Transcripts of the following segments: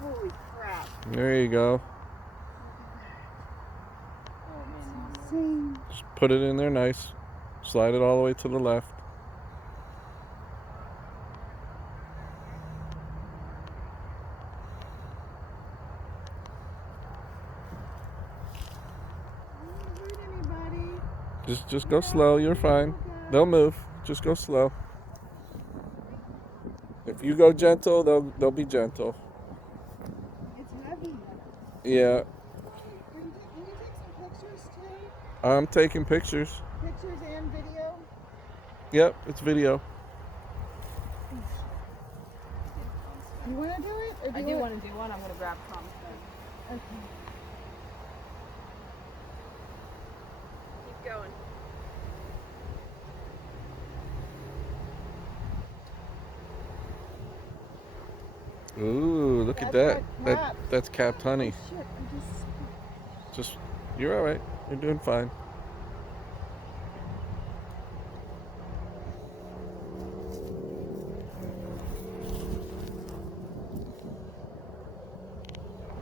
Holy crap. There you go. Oh man. Just put it in there nice. Slide it all the way to the left. Just go slow. You're fine. They'll move. Just go slow. If you go gentle, they'll be gentle. It's heavy. Yeah. Can you take some pictures too? I'm taking pictures. Pictures and video? Yep, it's video. You want to do it? Or I do want to do one. I'm going to grab Tom's phone. Okay. Keep going. Ooh, look at that. That's capped honey. Oh, shit. Just, you're all right. You're doing fine.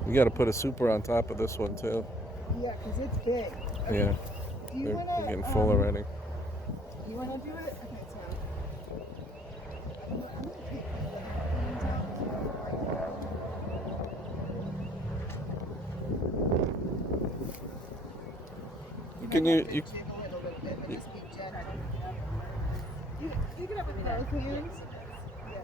You got to put a super on top of this one too. Yeah, because it's big. Okay. Yeah. They're getting full already. You want to do it? Okay, so. I'm gonna take Can you you can have it both hands. Yeah.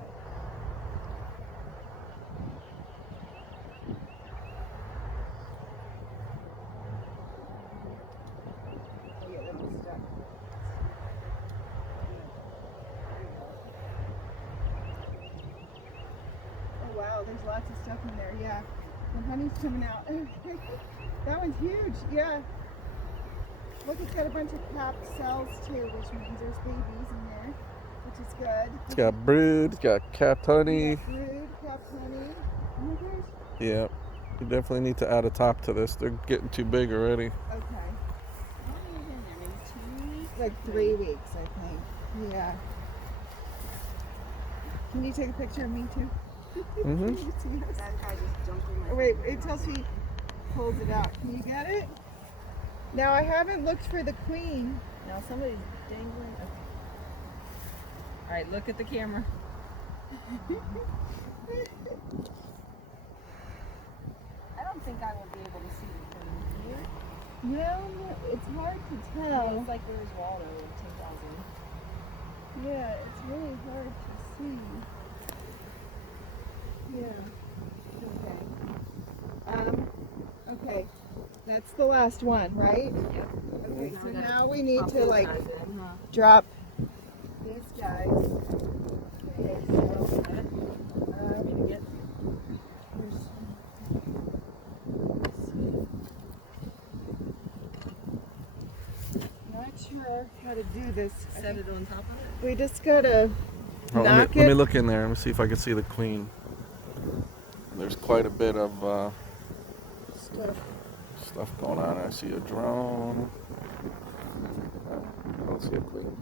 Oh, yeah, that was stuck. Oh wow, there's lots of stuff in there. Yeah, the honey's coming out. That one's huge. Yeah. Look, it's got a bunch of capped cells too, which means there's babies in there, which is good. It's got brood, it's got capped honey. Yeah, brood, capped honey. Oh my gosh. Yeah, you definitely need to add a top to this. They're getting too big already. Okay. How long is in there? Maybe 2 weeks? Like 3 weeks, I think. Yeah. Can you take a picture of me too? Mm-hmm. Can you see us? That guy just jumped in my Oh, wait until she pulls it out. Can you get it? Now I haven't looked for the queen. Now somebody's dangling. Okay. All right, look at the camera. I don't think I will be able to see the queen here. Well, it's hard to Yeah, tell. it's like where's Waldo in 2000. Yeah, it's really hard to see. Yeah. Okay. That's the last one, right? Yep. Okay, so Now now we need to like Organize it, huh? drop this guy. Okay, so there's- not sure how to do this. Set it on top of it. We just gotta Oh, knock let me it. look in there. Let me see if I can see the queen. There's quite a bit of stuff going on. I see a drone. I don't see a queen.